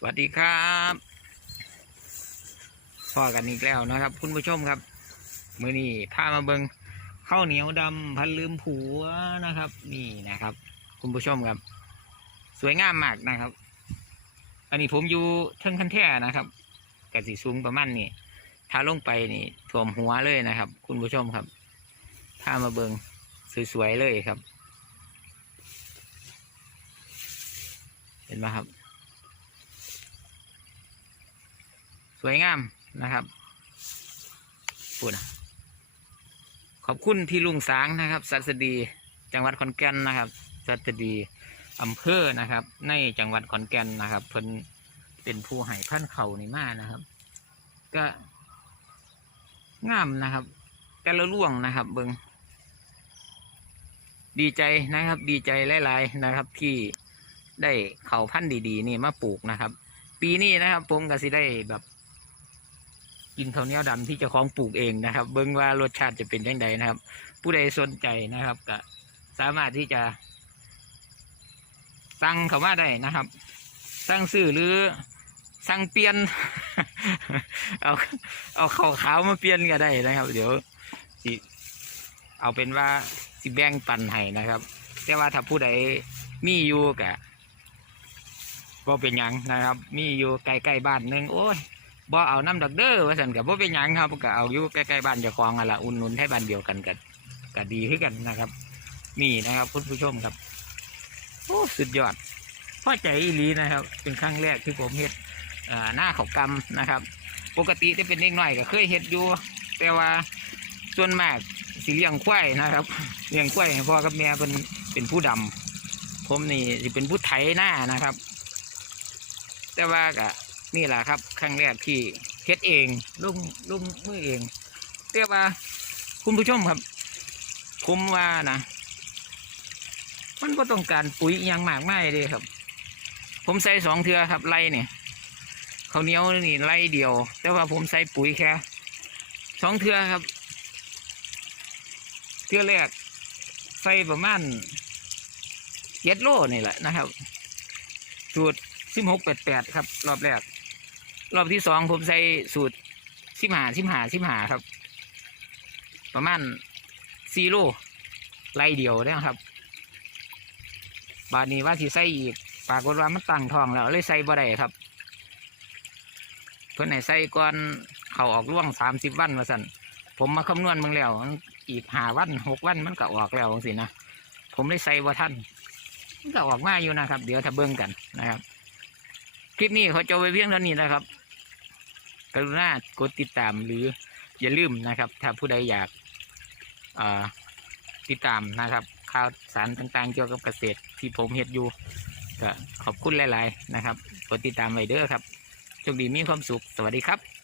สวัสดีครับพอกันอีกแล้วนะครับ คุณผู้ชมครับเมื่อนี้พามาเบิงข้าวเหนียวดำพันลืมผัวนะครับ นี่นะครับ คุณผู้ชมครับ สวยงามมากนะครับ อันนี้ผมอยู่เทิงคันแท่นะครับกะสีสูงประมาณนี้ถ้าลงไปนี่ท่วมหัวเลยนะครับ คุณผู้ชมครับพามาเบิงสวยๆเลยครับ เห็นไหมครับ สวยงามนะครับพูดนขอบคุณพี่ลุงสางนะครับ สัตดี จังหวัดขอนแก่นนะครับ สัตดีอำเภอนะครับ ในจังหวัดขอนแก่นนะครับเพิ่นเป็นผู้ให้พันเขานี่มานะครับ ก็งามนะครับแต่ละล่วงนะครับ เบิงดีใจนะครับ ดีใจหลายๆนะครับ ที่ได้เข่าพันธุ์ดีๆ นี่มาปลูกนะครับ ปีนี้นะครับ ผมก็สิได้แบบ กินข้าวเหนียวดำที่เจ้าของปลูกเองนะครับ เบิ่งว่ารสชาติจะเป็นยังไงนะครับ ผู้ใดสนใจนะครับ ก็สามารถที่จะ สั่งเขามาได้นะครับ สั่งซื้อหรือสั่งเปลี่ยน เอาเอาข้าวขาวมาเปลี่ยนก็ได้นะครับ เดี๋ยวสิเอาเป็นว่าสิแบ่งปันให้นะครับ แต่ว่าถ้าผู้ใดมีอยู่กะก็เป็นยังนะครับ มีอยู่ใกล้ๆบ้านหนึงโอ้ย บ่เอาน้ำดอกเด้อว่าสันกับบ่เป็นหยังครับก็เอาอยู่ใกล้ๆบ้านเจ้าของอะละอุ่นนุนให้บ้านเดียวกันกันก็ดีขึ้นกันนะครับนี่นะครับคุณผู้ชมครับโอ้สุดยอดพอใจอีหลีนะครับ เป็นครั้งแรกที่ผมเฮ็ดหน้าเขากำนะครับ ปกติจะเป็นเด็กน้อยก็เคยเฮ็ดอยู่ แต่ว่าส่วนมากสิเลี้ยงควายนะครับเลี้ยงควายพ่อกับแม่เป็นเป็นผู้ดำผมนี่สิเป็นผู้ไถหน้านะครับ แต่ว่าก็ นี่แหละครับ ครั้งแรกที่เฮ็ดเองลุ่มลุ่มมือเองแต่ว่า คุณผู้ชมครับ ผมว่านะมันก็ต้องการปุ๋ยอย่างมากไมายเลยครับ ผมใส่สองเทือครับไล่เนี่ยข้าวเหนียวนี่ไล่เดียว แต่ว่าผมใส่ปุ๋ยแค่สองเทือครับ เทือแรกใส่ประมาณเจ็ดโลนี่แหละนะครับสูตรสิบหกแปดแปดครับ รอบแรก รอบที่สองผมใส่สูตรสิบหาสิบหาสิบหาครับ ประมาณสี่โลไล่เดียวนะครับ บาดนี้ว่าสิใส่อีกปรากฏว่ามันตั้งทองแล้วเลยใส่บ่ได้ครับ เพื่อนไหนใส่ก่อนเขาออกล่วงสามสิบวันมาสั่นผมมาคำนวณเบิ่งแล้ว อีกหาวันหกวันมันก็ออกแล้วสินะผมเลยใส่บ่ท่านมันก็ออกมาอยู่นะครับ เดี๋ยวถ้าเบิ่งกันนะครับ คลิปนี้เขาจะไว้เพียงเท่านี้นะครับ กรุณากดติดตามหรืออย่าลืมนะครับ ถ้าผู้ใดอยากติดตามนะครับ ข่าวสารต่างๆ เกี่ยวกับเกษตรที่ผมเฮ็ดอยู่ก็ขอบคุณหลาย ๆ นะครับ กดติดตามไว้เด้อครับโชคดีมีความสุข สวัสดีครับ